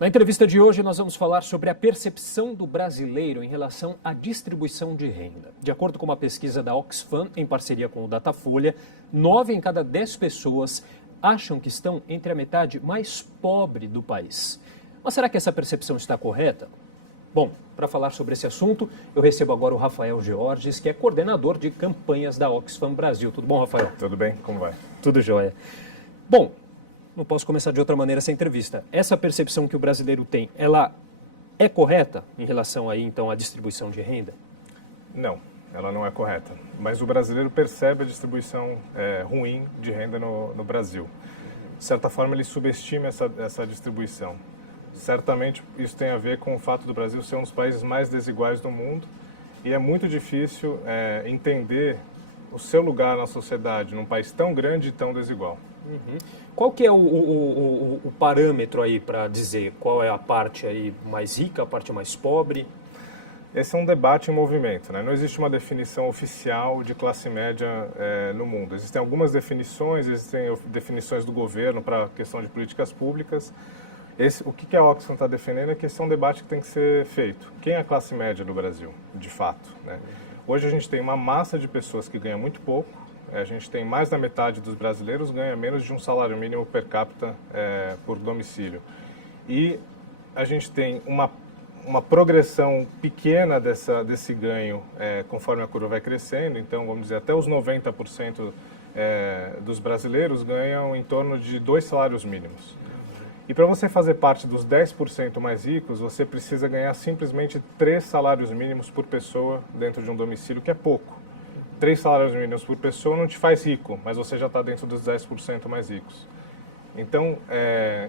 Na entrevista de hoje, nós vamos falar sobre a percepção do brasileiro em relação à distribuição de renda. De acordo com uma pesquisa da Oxfam, em parceria com o Datafolha, 9 em cada 10 pessoas acham que estão entre a metade mais pobre do país. Mas será que essa percepção está correta? Bom, para falar sobre esse assunto, eu recebo agora o Rafael Georges, que é coordenador de campanhas da Oxfam Brasil. Tudo bom, Rafael? Tudo bem, como vai? Tudo jóia. Bom, não posso começar de outra maneira essa entrevista. Essa percepção que o brasileiro tem, ela é correta em relação aí, então, à distribuição de renda? Não, ela não é correta. Mas o brasileiro percebe a distribuição ruim de renda no Brasil. De certa forma, ele subestima essa distribuição. Certamente, isso tem a ver com o fato do Brasil ser um dos países mais desiguais do mundo e é muito difícil entender o seu lugar na sociedade num país tão grande e tão desigual. Uhum. Qual que é o parâmetro aí para dizer qual é a parte aí mais rica, a parte mais pobre? Esse é um debate em movimento, né? Não existe uma definição oficial de classe média no mundo. Existem algumas definições, existem definições do governo para a questão de políticas públicas. O que a Oxfam está defendendo é que esse é um debate que tem que ser feito. Quem é a classe média do Brasil, de fato, né? Hoje a gente tem uma massa de pessoas que ganha muito pouco. A gente tem mais da metade dos brasileiros ganha menos de um salário mínimo per capita por domicílio. E a gente tem uma progressão pequena desse ganho conforme a curva vai crescendo. Então, vamos dizer, até os 90% dos brasileiros ganham em torno de 2 salários mínimos. E para você fazer parte dos 10% mais ricos, você precisa ganhar simplesmente 3 salários mínimos por pessoa dentro de um domicílio, que é pouco. 3 salários mínimos por pessoa não te faz rico, mas você já está dentro dos 10% mais ricos. Então,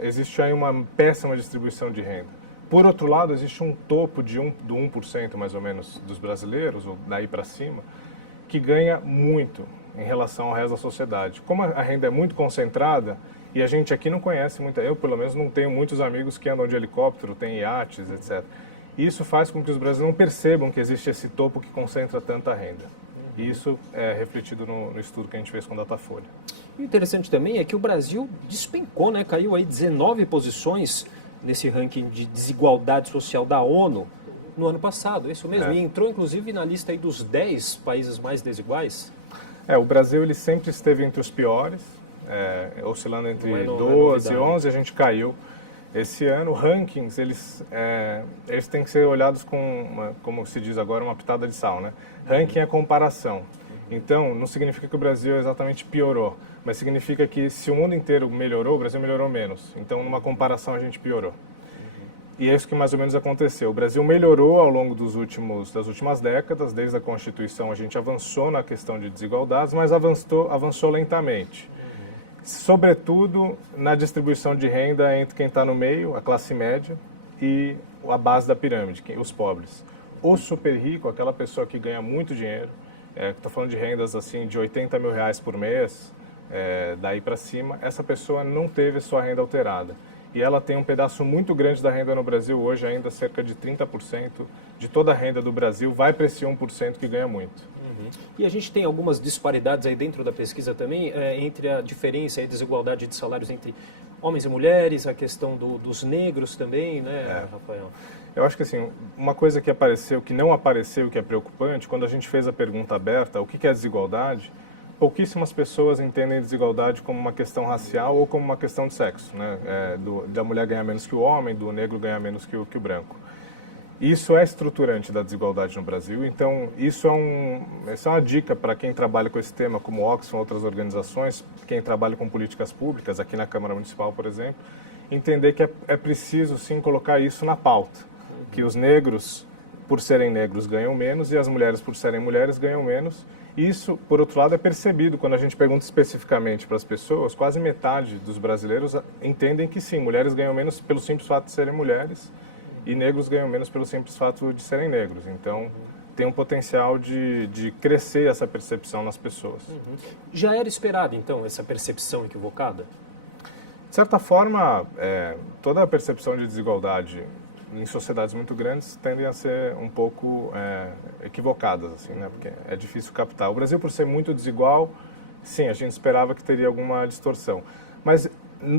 existe aí uma péssima distribuição de renda. Por outro lado, existe um topo do 1% mais ou menos dos brasileiros, ou daí para cima, que ganha muito em relação ao resto da sociedade. Como a renda é muito concentrada, e a gente aqui não conhece muito, eu pelo menos não tenho muitos amigos que andam de helicóptero, têm iates, etc. Isso faz com que os brasileiros não percebam que existe esse topo que concentra tanta renda. E isso é refletido no estudo que a gente fez com o Datafolha. E o interessante também é que o Brasil despencou, né? Caiu aí 19 posições nesse ranking de desigualdade social da ONU no ano passado, é isso mesmo? E entrou inclusive na lista aí dos 10 países mais desiguais? O Brasil ele sempre esteve entre os piores, oscilando entre 12 e 11, a gente caiu. Esse ano, rankings, eles têm que ser olhados com, como se diz agora, uma pitada de sal, né? Ranking é comparação. Então, não significa que o Brasil exatamente piorou, mas significa que se o mundo inteiro melhorou, o Brasil melhorou menos. Então, numa comparação, a gente piorou. E é isso que mais ou menos aconteceu. O Brasil melhorou ao longo das últimas décadas, desde a Constituição a gente avançou na questão de desigualdades, mas avançou lentamente. Sobretudo na distribuição de renda entre quem está no meio, a classe média, e a base da pirâmide, os pobres. O super rico, aquela pessoa que ganha muito dinheiro, estou falando de rendas assim de 80 mil reais por mês, daí para cima, essa pessoa não teve sua renda alterada. E ela tem um pedaço muito grande da renda no Brasil hoje, ainda cerca de 30% de toda a renda do Brasil vai para esse 1% que ganha muito. E a gente tem algumas disparidades aí dentro da pesquisa também, entre a diferença e desigualdade de salários entre homens e mulheres, a questão dos negros também, né, Rafael? Eu acho que assim, uma coisa que apareceu, que não apareceu, que é preocupante, quando a gente fez a pergunta aberta, o que é desigualdade, pouquíssimas pessoas entendem desigualdade como uma questão racial ou como uma questão de sexo, né? Da mulher ganhar menos que o homem, do negro ganhar menos que o branco. Isso é estruturante da desigualdade no Brasil, então isso é uma dica para quem trabalha com esse tema, como o Oxfam, outras organizações, quem trabalha com políticas públicas, aqui na Câmara Municipal, por exemplo, entender que é preciso sim colocar isso na pauta, que os negros, por serem negros, ganham menos e as mulheres, por serem mulheres, ganham menos. Isso, por outro lado, é percebido quando a gente pergunta especificamente para as pessoas, quase metade dos brasileiros entendem que sim, mulheres ganham menos pelo simples fato de serem mulheres, e negros ganham menos pelo simples fato de serem negros. Então, tem um potencial de crescer essa percepção nas pessoas. Já era esperado, então, essa percepção equivocada? De certa forma, toda a percepção de desigualdade em sociedades muito grandes tendem a ser um pouco equivocadas, assim, né? Porque é difícil captar. O Brasil, por ser muito desigual, sim, a gente esperava que teria alguma distorção. Mas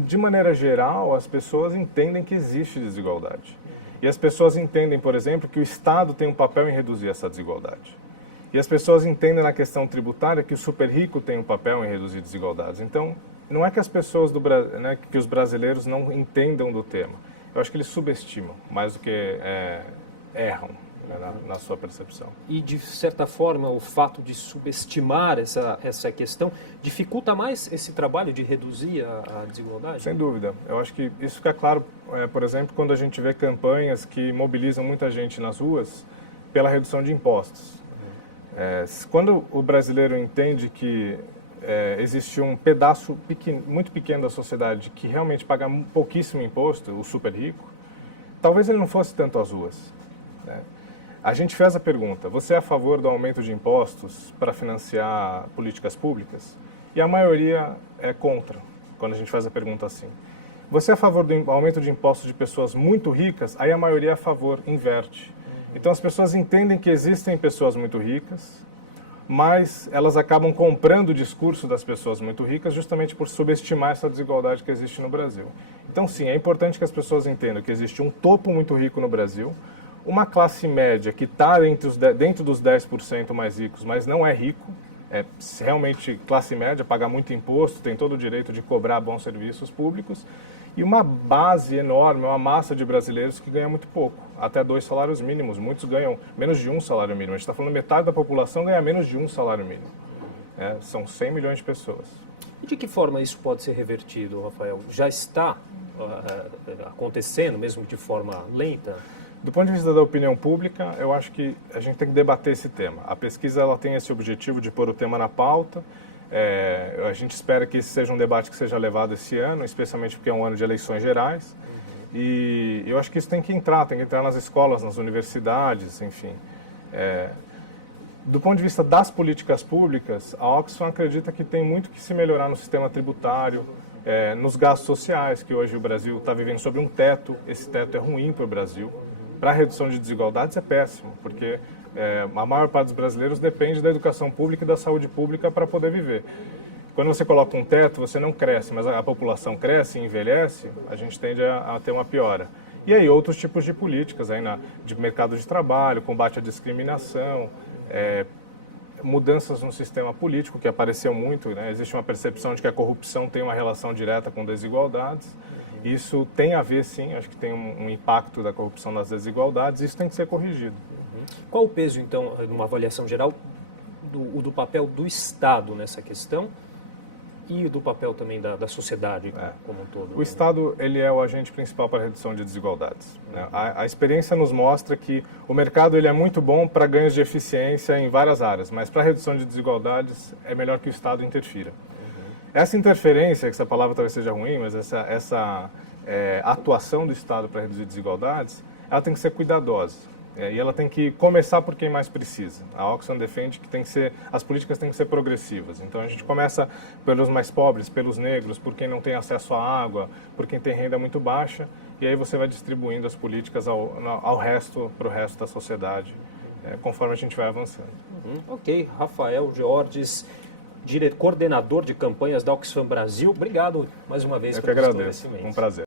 de maneira geral, as pessoas entendem que existe desigualdade. E as pessoas entendem, por exemplo, que o Estado tem um papel em reduzir essa desigualdade. E as pessoas entendem na questão tributária que o super rico tem um papel em reduzir desigualdades. Então, não é que as pessoas que os brasileiros não entendam do tema. Eu acho que eles subestimam mais do que erram, né, na sua percepção. E, de certa forma, o fato de subestimar essa questão dificulta mais esse trabalho de reduzir a desigualdade? Sem dúvida. Eu acho que isso fica claro, por exemplo, quando a gente vê campanhas que mobilizam muita gente nas ruas pela redução de impostos. Quando o brasileiro entende que existe um pedaço muito pequeno da sociedade que realmente paga pouquíssimo imposto, o super rico, talvez ele não fosse tanto às ruas. A gente fez a pergunta, você é a favor do aumento de impostos para financiar políticas públicas? E a maioria é contra, quando a gente faz a pergunta assim. Você é a favor do aumento de impostos de pessoas muito ricas? Aí a maioria é a favor, inverte. Então as pessoas entendem que existem pessoas muito ricas, mas elas acabam comprando o discurso das pessoas muito ricas justamente por subestimar essa desigualdade que existe no Brasil. Então sim, é importante que as pessoas entendam que existe um topo muito rico no Brasil, uma classe média que está dentro dos 10% mais ricos, mas não é rico, é realmente classe média, paga muito imposto, tem todo o direito de cobrar bons serviços públicos, e uma base enorme, uma massa de brasileiros que ganha muito pouco, até 2 salários mínimos. Muitos ganham menos de 1 salário mínimo. A gente está falando metade da população ganha menos de 1 salário mínimo. São 100 milhões de pessoas. E de que forma isso pode ser revertido, Rafael? Já está acontecendo, mesmo de forma lenta? Do ponto de vista da opinião pública, eu acho que a gente tem que debater esse tema. A pesquisa ela tem esse objetivo de pôr o tema na pauta. A gente espera que esse seja um debate que seja levado esse ano, especialmente porque é um ano de eleições gerais. E eu acho que isso tem que entrar nas escolas, nas universidades, enfim. Do ponto de vista das políticas públicas, a Oxfam acredita que tem muito que se melhorar no sistema tributário, nos gastos sociais, que hoje o Brasil está vivendo sobre um teto. Esse teto é ruim para o Brasil. Para a redução de desigualdades é péssimo, porque a maior parte dos brasileiros depende da educação pública e da saúde pública para poder viver. Quando você coloca um teto, você não cresce, mas a população cresce e envelhece, a gente tende a ter uma piora. E aí outros tipos de políticas, de mercado de trabalho, combate à discriminação, mudanças no sistema político, que apareceu muito, né? Existe uma percepção de que a corrupção tem uma relação direta com desigualdades. Isso tem a ver, sim, acho que tem um impacto da corrupção nas desigualdades, isso tem que ser corrigido. Qual o peso, então, numa avaliação geral, do papel do Estado nessa questão e do papel também da sociedade como um todo? O Estado ele é o agente principal para a redução de desigualdades. Né? A experiência nos mostra que o mercado ele é muito bom para ganhos de eficiência em várias áreas, mas para a redução de desigualdades é melhor que o Estado interfira. Essa interferência, que essa palavra talvez seja ruim, mas essa atuação do Estado para reduzir desigualdades, ela tem que ser cuidadosa. E ela tem que começar por quem mais precisa. A Oxfam defende que as políticas têm que ser progressivas. Então a gente começa pelos mais pobres, pelos negros, por quem não tem acesso à água, por quem tem renda muito baixa, e aí você vai distribuindo as políticas para o resto da sociedade, conforme a gente vai avançando. Ok, Rafael Georges, coordenador de campanhas da Oxfam Brasil. Obrigado mais uma vez pelo esclarecimento. Um prazer.